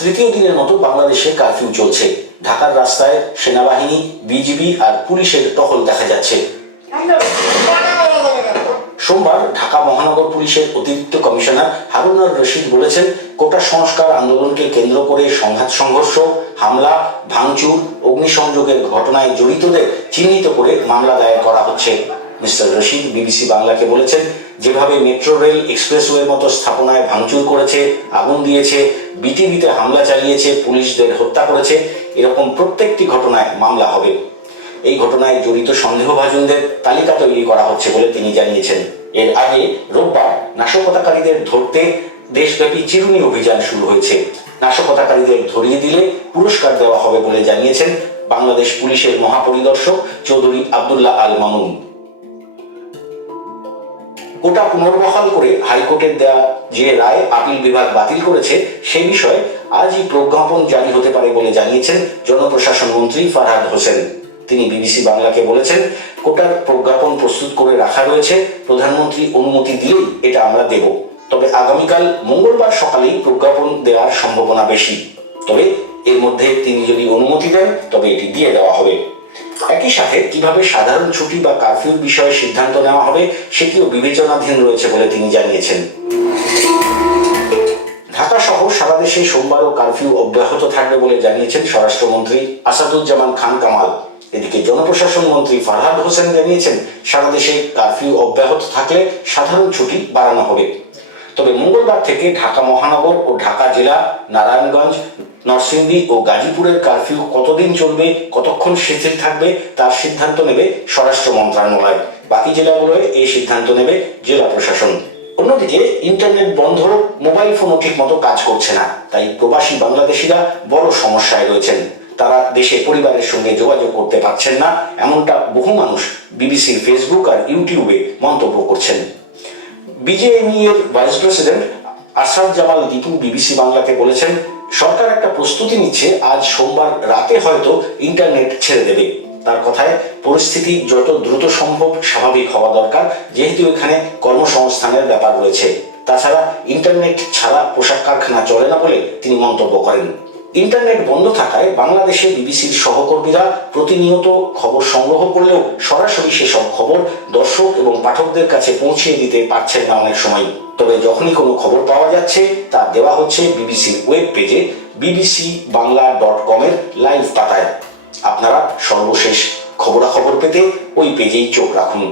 তৃতীয় দিনের মতো বাংলাদেশে কারফিউ চলছে। ঢাকার রাস্তায় সেনাবাহিনী, বিজিবি আর পুলিশের টহল দেখা যাচ্ছে। সোমবার ঢাকা মহানগর পুলিশের অতিরিক্ত কমিশনার হারুনার রশিদ বলেছেন, কোটা সংস্কার আন্দোলনকে কেন্দ্র করে সংঘাত সংঘর্ষ, হামলা, ভাঙচুর, অগ্নিসংযোগের ঘটনায় জড়িতদের চিহ্নিত করে মামলা দায়ের করা হচ্ছে। মিস্টার রশিদ বিবিসি বাংলাকে বলেছেন, যেভাবে মেট্রো রেল, এক্সপ্রেসওয়ের মতো স্থাপনায় ভাঙচুর করেছে, আগুন দিয়েছে, বিটিভিতে হামলা চালিয়েছে, পুলিশদের হত্যা করেছে, এরকম প্রত্যেকটি ঘটনায় মামলা হবে। এই ঘটনায় জড়িত সন্দেহভাজনদের তালিকা তৈরি করা হচ্ছে বলে তিনি জানিয়েছেন। এর আগে রোববার নাশকতাকারীদের ধরতে দেশব্যাপী চিরুনি অভিযান শুরু হয়েছে। নাশকতাকারীদের ধরিয়ে দিলে পুরস্কার দেওয়া হবে বলে জানিয়েছেন বাংলাদেশ পুলিশের মহাপরিদর্শক চৌধুরী আব্দুল্লাহ আল মামুন। কোটা পুনর্বহাল করে হাইকোর্টের দেয়া যে রায় আপিল বিভাগ বাতিল করেছে সে বিষয়ে আজই প্রজ্ঞাপন জারি হতে পারে বলে জানিয়েছেন জনপ্রশাসন মন্ত্রী ফারহাদ হোসেন। তিনি বিবিসি বাংলাকে বলেছেন, কোটার প্রজ্ঞাপন প্রস্তুত করে রাখা রয়েছে, প্রধানমন্ত্রী অনুমতি দিলেই এটা আমরা দেব। তবে আগামীকাল মঙ্গলবার সকালেই প্রজ্ঞাপন দেওয়ার সম্ভাবনা বেশি। তবে এর মধ্যে তিনি যদি অনুমতি দেন তবে এটি দিয়ে দেওয়া হবে। একই সাথে কিভাবে সাধারণ ছুটি বা কারফিউর বিষয়ে সিদ্ধান্ত নেওয়া হবে সেটিও বিবেচনাধীন রয়েছে বলে তিনি জানিয়েছেন। ঢাকা সহ সারা দেশে সোমবারও কারফিউ অব্যাহত থাকবে বলে জানিয়েছেন স্বরাষ্ট্রমন্ত্রী আসাদুজ্জামান খান কামাল। এদিকে জনপ্রশাসন মন্ত্রী ফারহাদ হোসেন জানিয়েছেন, সারা দেশে কারফিউ অব্যাহত থাকলে সাধারণ ছুটি বাড়ানো হবে। তবে মঙ্গলবার থেকে ঢাকা মহানগর ও ঢাকা জেলা, নারায়ণগঞ্জ, নরসিংদী ও গাজীপুরের কারফিউ কতদিন চলবে, কতক্ষণ শিথিল থাকবে তার সিদ্ধান্ত নেবে স্বরাষ্ট্র মন্ত্রণালয়। বাকি জেলাগুলোয় এই সিদ্ধান্ত নেবে জেলা প্রশাসন। অন্যদিকে ইন্টারনেট বন্ধ, মোবাইল ফোনও ঠিক মতো কাজ করছে না, তাই প্রবাসী বাংলাদেশিরা বড় সমস্যায় রয়েছেন। তারা দেশে পরিবারের সঙ্গে যোগাযোগ করতে পারছেন না, এমনটা বহু মানুষ বিবিসির ফেসবুক আর ইউটিউবে মন্তব্য করছেন। বিজেএমই এর vice president Ashraf Jamal Dipu BBC বাংলাকে বলেছেন, সরকার একটা প্রস্তুতি নিচ্ছে, আজ সোমবার রাতে হয়তো ইন্টারনেট ছেড়ে দেবে। তার কথায় পরিস্থিতি যত দ্রুত সম্ভব স্বাভাবিক হওয়া দরকার, যেহেতু এখানে কর্মসংস্থানের ব্যাপার রয়েছে। তাছাড়া ইন্টারনেট ছাড়া পোশাক কারখানা চলে না বলে তিনি মন্তব্য করেন। ইন্টারনেট বন্ধ থাকায় বাংলাদেশে বিবিসির সহকর্মীরা প্রতিনিয়ত খবর সংগ্রহ করলেও সরাসরি সেসব খবর দর্শক এবং পাঠকদের কাছে পৌঁছিয়ে দিতে পারছেন না অনেক সময়। তবে যখনই কোনো খবর পাওয়া যাচ্ছে তা দেওয়া হচ্ছে বিবিসির ওয়েব পেজে bbcbangla.com এর লাইভ পাতায়। আপনারা সর্বশেষ খবরাখবর পেতে ওই পেজেই চোখ রাখুন।